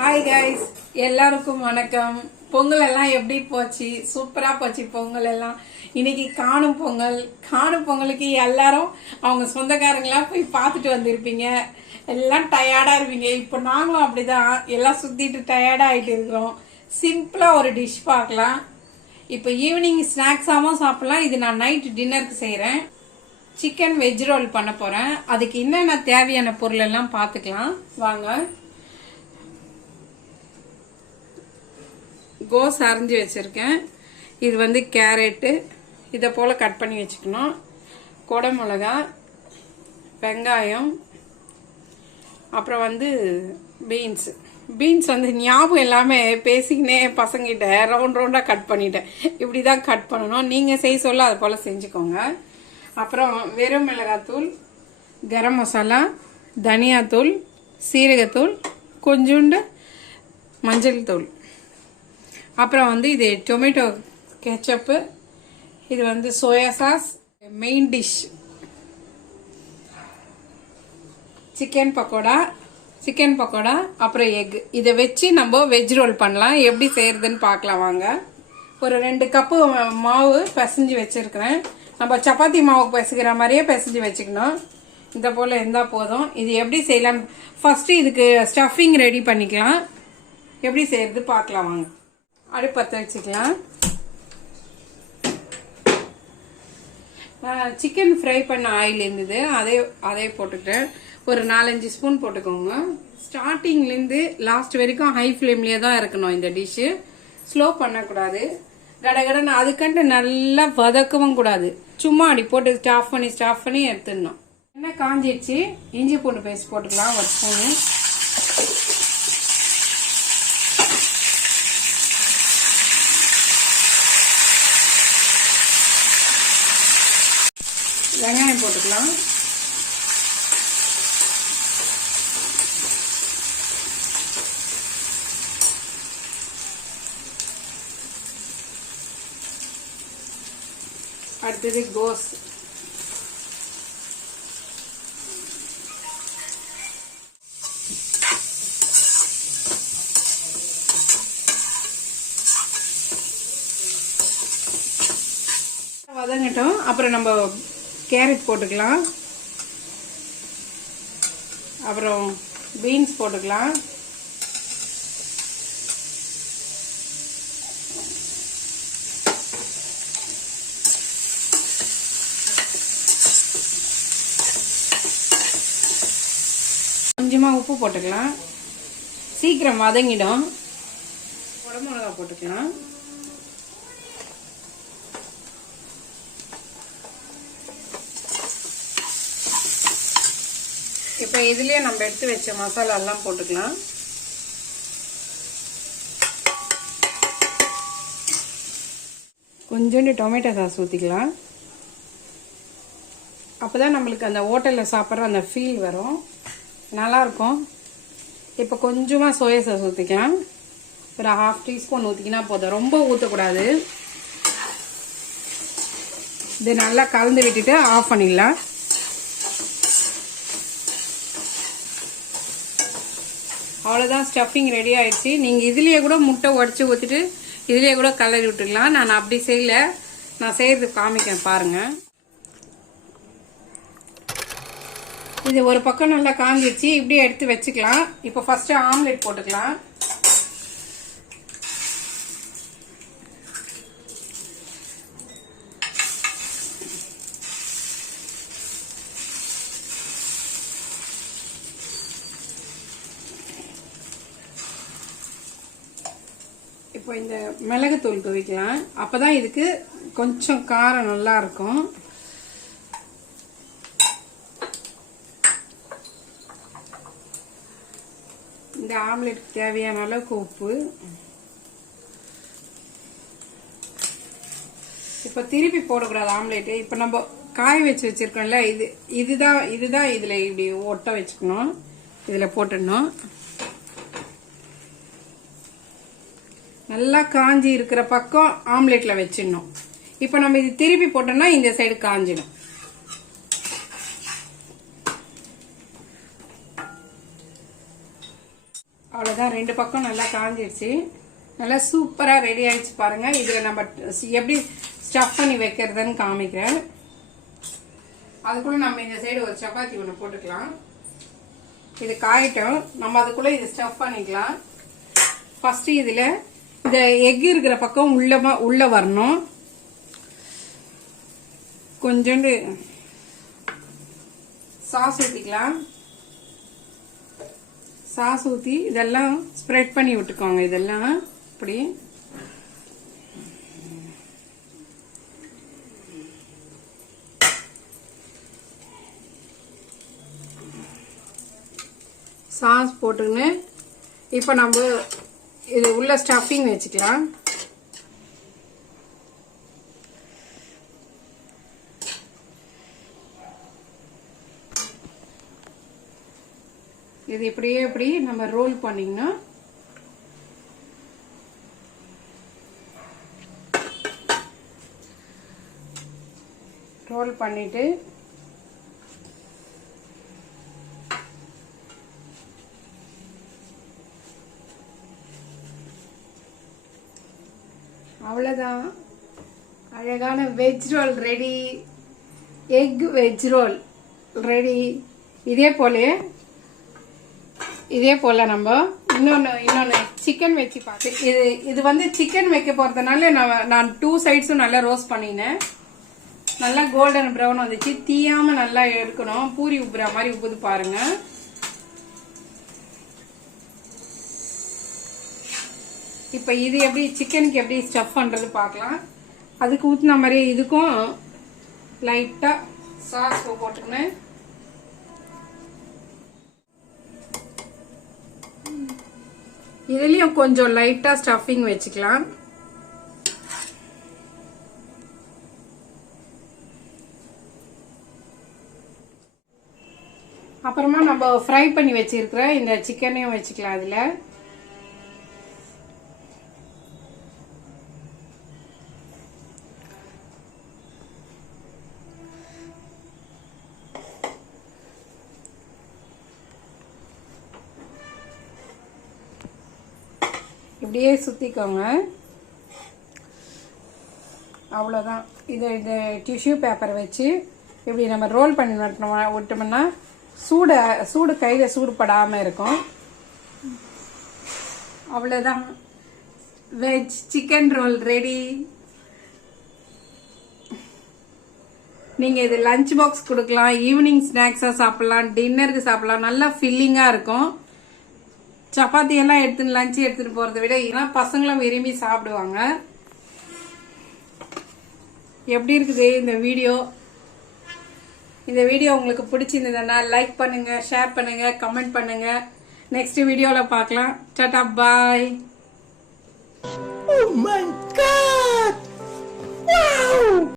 Hi guys, எல்லாருக்கும் வணக்கம். பொங்கல் எல்லாம் எப்படி போச்சு? சூப்பரா போச்சு பொங்கல் எல்லாம். இன்னைக்கு காணும் பொங்கல். காணும் பொங்கலுக்கு எல்லாரும் அவங்க சொந்தக்காரங்களாம் போய் பார்த்துட்டு வந்திருப்பீங்க. எல்லாம் டயர்டா இருப்பீங்க. இப்போ நாங்களும் அப்படிதான் எல்லாம் சுத்திட்டு டயர்டா ஆயிட்டு இருக்கிறோம். சிம்பிளா ஒரு டிஷ் பார்க்கலாம். இப்போ ஈவினிங் ஸ்நாக்ஸாவும் சாப்பிடலாம். இது நான் நைட் டின்னருக்கு செய்யறேன். சிக்கன் வெஜ் ரோல் பண்ண போறேன். அதுக்கு என்னென்ன தேவையான பொருள் எல்லாம் பார்த்துக்கலாம் வாங்க. கோஸ் அரைஞ்சி வச்சிருக்கேன். இது வந்து கேரட்டு, இதை போல கட் பண்ணி வச்சுக்கணும். கொடை மிளகா, வெங்காயம், அப்புறம் வந்து பீன்ஸ் வந்து ஞாபகம் எல்லாமே பேசிக்கினே பசங்கிட்ட ரவுண்டா கட் பண்ணிட்டேன். இப்படிதான் கட் பண்ணணும். நீங்க செய்ய சொல்ல அது போல செஞ்சுக்கோங்க. அப்புறம் வெறும் மிளகாத்தூள், கரம் மசாலா, தனியாத்தூள், சீரகத்தூள், கொஞ்சோண்டு மஞ்சள் தூள், அப்புறம் வந்து இது டொமேட்டோ கெச்சப்பு, இது வந்து soya sauce, main dish chicken pakoda, அப்புறம் எக். இதை வச்சு நம்ம வெஜ் ரோல் பண்ணலாம். எப்படி செய்யறதுன்னு பார்க்கலாம் வாங்க. ஒரு 2 கப்பு மாவு பிசைஞ்சு வச்சிருக்கிறேன். நம்ம சப்பாத்தி மாவு பிசைக்கிற மாதிரியே பிசைஞ்சு வச்சுக்கணும். இந்த போல இருந்தா போதும். இது எப்படி செய்யலாம்? ஃபர்ஸ்ட் இதுக்கு ஸ்டஃபிங் ரெடி பண்ணிக்கலாம். எப்படி செய்யறது பார்க்கலாம் வாங்க. அடுப்பத்த வச்சுக்கலாம். சிக்கன் ஃப்ரை பண்ண ஆயில் இருந்தது, அதே போட்டுக்கிட்டேன். ஒரு 4-5 ஸ்பூன் போட்டுக்கோங்க. ஸ்டார்டிங்லேருந்து லாஸ்ட் வரைக்கும் ஹை ஃப்ளேம்லேயே தான் இருக்கணும் இந்த டிஷ்ஷு. ஸ்லோ பண்ணக்கூடாது. கடகடன்னு அதுக்கண்டு நல்லா வதக்கவும் கூடாது. சும்மா அப்படி போட்டு ஸ்டாஃப் பண்ணி எடுத்துடணும். என்ன காஞ்சிடுச்சு. இஞ்சி பூண்டு பேஸ்ட் போட்டுக்கலாம் 1 ஸ்பூனு. வெங்காயம் போட்டுக்கலாம். அடுத்தது கோஸ். வதங்கட்டும். அப்புறம் நம்ம கேரட் போட்டுக்கலாம். அப்புறம் பீன்ஸ் போட்டுக்கலாம். கொஞ்சமா உப்பு போட்டுக்கலாம். சீக்கிரம் வதங்கிடும். கொடை மிளகா போட்டுக்கலாம். இப்போ இதுலயே நம்ம எடுத்து வச்ச மசாலா எல்லாம் போட்டுக்கலாம். கொஞ்சோண்டு டொமேட்டோ சாஸ் ஊற்றிக்கலாம். அப்போதான் நம்மளுக்கு அந்த ஹோட்டலில் சாப்பிட்ற அந்த ஃபீல் வரும், நல்லா இருக்கும். இப்போ கொஞ்சமாக சோயா சாஸ் ஊற்றிக்கலாம். ஒரு 1/2 டீஸ்பூன் ஊற்றிக்கினா போதும், ரொம்ப ஊற்றக்கூடாது. இது நல்லா கலந்து விட்டுட்டு ஆஃப் பண்ணிடலாம். அவ்வளோதான், ஸ்டஃபிங் ரெடி ஆயிடுச்சு. நீங்கள் இதுலேயே கூட முட்டை உடச்சி ஊற்றிட்டு இதுலேயே கூட கலரி விட்டுக்கலாம். நான் அப்படி செய்யல, நான் செய்யறது காமிக்கேன் பாருங்க. இது ஒரு பக்கம் நல்லா காஞ்சிடுச்சு. இப்படியே எடுத்து வச்சுக்கலாம். இப்போ ஃபர்ஸ்ட் ஆம்லெட் போட்டுக்கலாம். இப்போ இந்த மிளகுத்தூள் தூவிக்கலாம். அப்பதான் இதுக்கு கொஞ்சம் காரம் நல்லா இருக்கும். இந்த ஆம்லெட் தேவையான அளவுக்கு உப்பு. இப்ப திருப்பி போடக்கூடாது ஆம்லெட். இப்ப நம்ம காய வச்சிருக்கோம்ல, இதுதான் இதுல இப்படி ஒட்ட வச்சுக்கணும். இதுல போட்டுடணும். நல்லா காஞ்சி இருக்கிற பக்கம் ஆம்லெட்ல வச்சிடணும். இப்ப நம்ம இது திருப்பி போட்டோம்னா இந்த சைடு காஞ்சிடும். அவ்வளோதான், 2 பக்கம் நல்லா காஞ்சிடுச்சு. நல்லா சூப்பராக ரெடி ஆயிடுச்சு பாருங்க. இதில் நம்ம எப்படி ஸ்டஃப் பண்ணி வைக்கிறதுன்னு காமிக்கிறேன். அதுக்குள்ள நம்ம இந்த சைடு ஒரு சப்பாத்தி ஒன்று போட்டுக்கலாம். இது காயிட்டும், நம்ம அதுக்குள்ள இது ஸ்டஃப் பண்ணிக்கலாம். ஃபர்ஸ்ட் இதில் இந்த எக் இருக்கிற பக்கம் உள்ள வரணும். கொஞ்சோண்டு சாஸ் ஊற்றிக்கலாம். சாஸ் ஊற்றி இதெல்லாம் ஸ்ப்ரெட் பண்ணி விட்டுக்கோங்க. இதெல்லாம் இப்படி சாஸ் போட்டுக்கின்னு இப்போ நம்ம இது உள்ள ஸ்டஃபிங் வச்சுக்கலாம். இது இப்படியே இப்படி நம்ம ரோல் பண்ணிங்கன்னா ரோல் பண்ணிட்டு அவ்வளோதான், அழகான veg roll ready. Egg veg roll ready. இதே போல நம்ம இன்னொன்று சிக்கன் வச்சு பார்த்து இது வந்து சிக்கன் வைக்க போகிறதுனால நான் 2 சைட்ஸும் நல்லா ரோஸ்ட் பண்ணினேன். நல்லா கோல்டன் ப்ரௌன் வந்துச்சு. தீயாம நல்லா எடுக்கணும். பூரி உப்புற மாதிரி உப்புது பாருங்க. இப்போ இது எப்படி சிக்கனுக்கு எப்படி ஸ்டஃப் பண்றது பார்க்கலாம். அதுக்கு ஊற்றின மாதிரி இதுக்கும் லைட்டா சாஸ் போட்டுக்கினேன். இதுலயும் கொஞ்சம் லைட்டா ஸ்டஃபிங் வச்சுக்கலாம். அப்புறமா நம்ம ஃப்ரை பண்ணி வச்சிருக்கிற இந்த சிக்கனையும் வச்சுக்கலாம். அதுல இப்படியே சுத்திக்கோங்க. அவ்வளோதான். இது டிஷ்யூ பேப்பர் வச்சு இப்படி நம்ம ரோல் பண்ணி விட்டோம்னா சூடு கையில் சூடுபடாமல் இருக்கும். அவ்வளோதான், வெஜ் சிக்கன் ரோல் ரெடி. நீங்கள் இது லஞ்ச் பாக்ஸ் கொடுக்கலாம், ஈவினிங் ஸ்நாக்ஸாக சாப்பிட்லாம், டின்னருக்கு சாப்பிட்லாம். நல்லா ஃபில்லிங்காக இருக்கும். சப்பாத்தி எல்லாம் லஞ்ச் எடுத்துட்டு போறதை விட இதெல்லாம் பசங்களும் விரும்பி சாப்பிடுவாங்க. எப்படி இருக்குது இந்த வீடியோ? இந்த வீடியோ உங்களுக்கு பிடிச்சிருந்ததுன்னா லைக் பண்ணுங்க, ஷேர் பண்ணுங்க, கமெண்ட் பண்ணுங்க. நெக்ஸ்ட் வீடியோல பார்க்கலாம். டாடா, பாய். Oh my God! Wow!